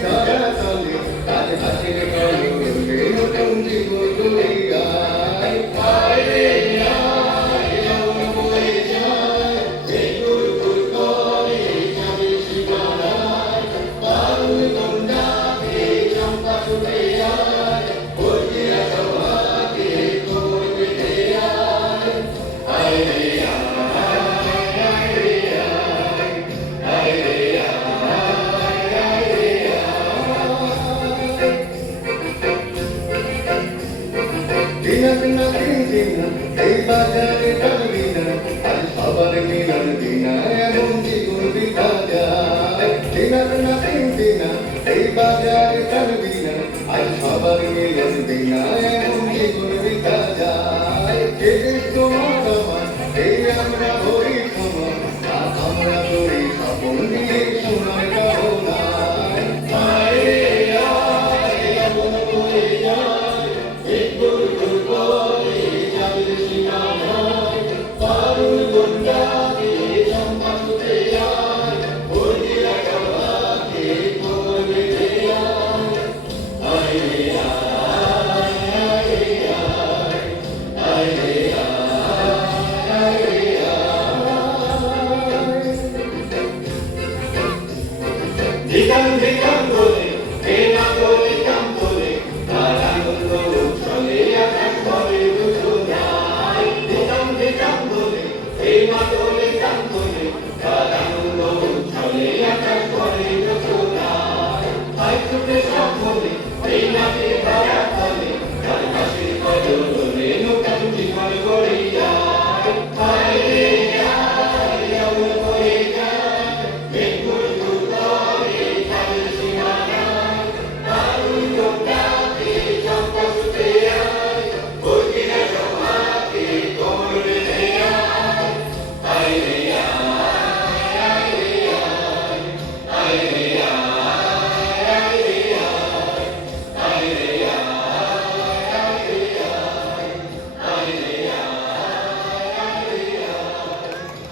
ধরা তলে তার হাসির কলকে নতুন জীবন গড়িয়া আয় রে আয় রং বয়ে যায় যে গুলগুল করে চাঁদের সীমানায় বাউল গন্ডাকে চম্পা ছুটে আয় বজিয়া সভাকে খবর পেতে আয় আয় রে দিনা দিনা দিনা এই বাজারে টানবি না আজ সবার মিলন দিনা এমন জীবন বিধা যায় দিনা দিনা দিনা এই বাজারে টানবি না আজ সবার মিলন দিনা